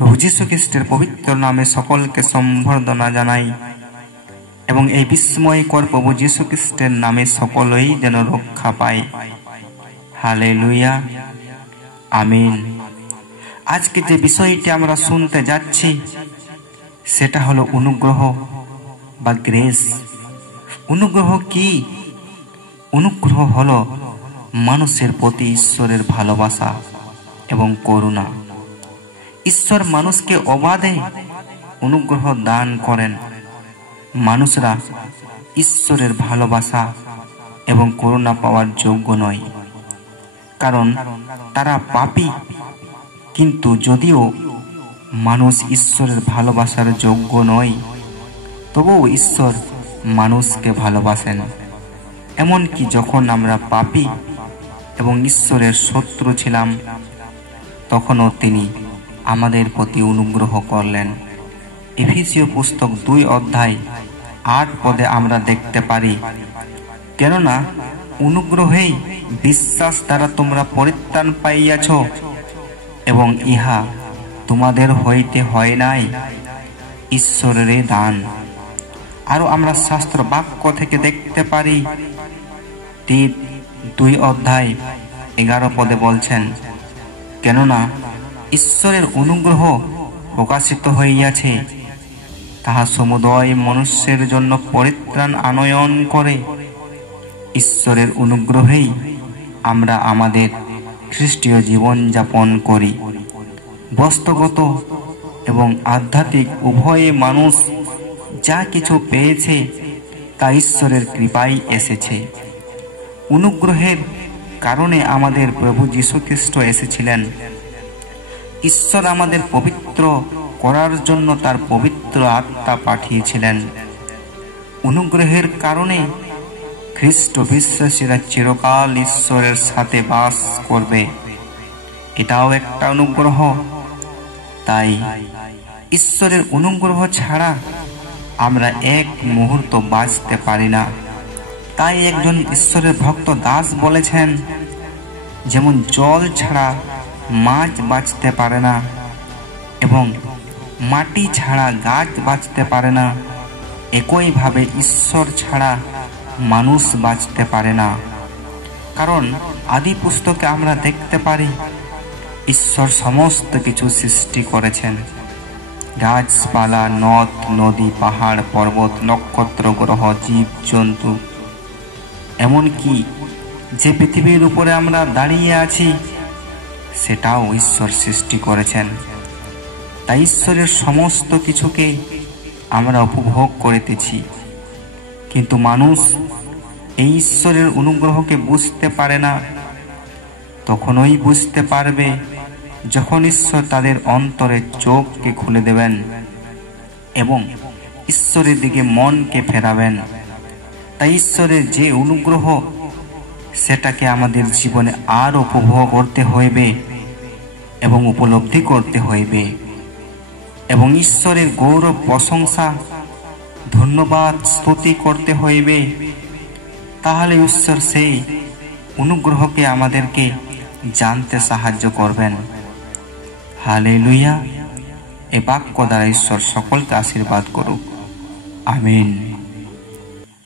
প্রভু যীশু খ্রিস্টের পবিত্র নামে সকলকে সম্বর্ধনা জানাই এবং এই বিস্ময়কর প্রভু যীশু খ্রিস্টের নামে সকলেই যেন রক্ষা পায়। হালেলুয়া, আমিন। আজকে যে বিষয়টি আমরা শুনতে যাচ্ছি সেটা হলো অনুগ্রহ বা গ্রেস। অনুগ্রহ কি? অনুগ্রহ হলো মানুষের প্রতি ঈশ্বরের ভালোবাসা এবং করুণা। ঈশ্বর মানুষকে অবাধে অনুগ্রহ দান করেন। মানুষরা ঈশ্বরের ভালোবাসা এবং করুণা পাওয়ার যোগ্য নয়, কারণ তারা পাপী। কিন্তু যদিও মানুষ ঈশ্বরের ভালোবাসার যোগ্য নয়, তবুও ঈশ্বর মানুষকে ভালোবাসেন। এমনকি যখন আমরা পাপী এবং ঈশ্বরের শত্রু ছিলাম, তখনও তিনি আমাদের প্রতি অনুগ্রহ করলেন। এফেসীয় পুস্তক 2 অধ্যায় 8 পদে আমরা দেখতে পারি, কেননা অনুগ্রহেই বিশ্বাস দ্বারা তোমরা পরিত্রাণ পাইয়াছ, এবং ইহা তোমাদের হইতে হয় নাই, ঈশ্বরের দান। আরো আমরা শাস্ত্র বাক্য থেকে দেখতে পারি, 2 অধ্যায় 11 পদে বলছেন, কেননা ঈশ্বরের অনুগ্রহ প্রকাশিত হইয়াছে, তাহা সমুদয় মনুষ্যের জন্য পরিত্রাণ আনয়ন করে। ঈশ্বরের অনুগ্রহেই আমরা আমাদের খ্রিস্টীয় জীবন যাপন করি। বস্তুগত এবং আধ্যাত্মিক উভয়ে মানুষ যা কিছু পেয়েছে তা ঈশ্বরের কৃপায় এসেছে। অনুগ্রহের কারণে আমাদের প্রভু যীশু খ্রিস্ট এসেছিলেন। ঈশ্বর আমাদের পবিত্র করার জন্য তার পবিত্র আত্মা পাঠিয়েছিলেন। অনুগ্রহের কারণে খ্রিস্ট বিশ্বাসীরা চিরকাল ঈশ্বরের সাথে বাস করবে। এটাও একটা অনুগ্রহ। তাই ঈশ্বরের অনুগ্রহ ছাড়া আমরা এক মুহূর্ত বাঁচতে পারি না। তাই একজন ঈশ্বরের ভক্ত দাস বলেছেন, যেমন জল ছাড়া মাছ বাঁচতে পারে না এবং মাটি ছাড়া গাছ বাঁচতে পারে না, একইভাবে ঈশ্বর ছাড়া মানুষ বাঁচতে পারে না। কারণ আদি পুস্তকে আমরা দেখতে পারি ঈশ্বর সমস্ত কিছু সৃষ্টি করেছেন। গাছপালা, নদ নদী, পাহাড় পর্বত, নক্ষত্র, গ্রহ, জীব জন্তু, এমনকি যে পৃথিবীর উপরে আমরা দাঁড়িয়ে আছি সেটাও ঈশ্বর সৃষ্টি করেছেন। তাই ঈশ্বরের সমস্ত কিছুকে আমরা উপভোগ করিতেছি। কিন্তু মানুষ এই ঈশ্বরের অনুগ্রহকে বুঝতে পারে না। তখনই বুঝতে পারবে যখন ঈশ্বর তাদের অন্তরের চোখকে খুলে দেবেন এবং ঈশ্বরের দিকে মনকে ফেরাবেন। তাই ঈশ্বরের যে অনুগ্রহ, সেটাকে আমাদের জীবনে আর উপভোগ করতে হইবে এবং উপলব্ধি করতে হইবে, এবং ঈশ্বরের গৌরব, প্রশংসা, ধন্যবাদ, স্তুতি করতে হইবে। তাহলে ঈশ্বর সেই অনুগ্রহকে আমাদেরকে জানতে সাহায্য করবেন। হালেলুয়া। এই বাক্য দ্বারা ঈশ্বর সকলকে আশীর্বাদ করুক। আমিন।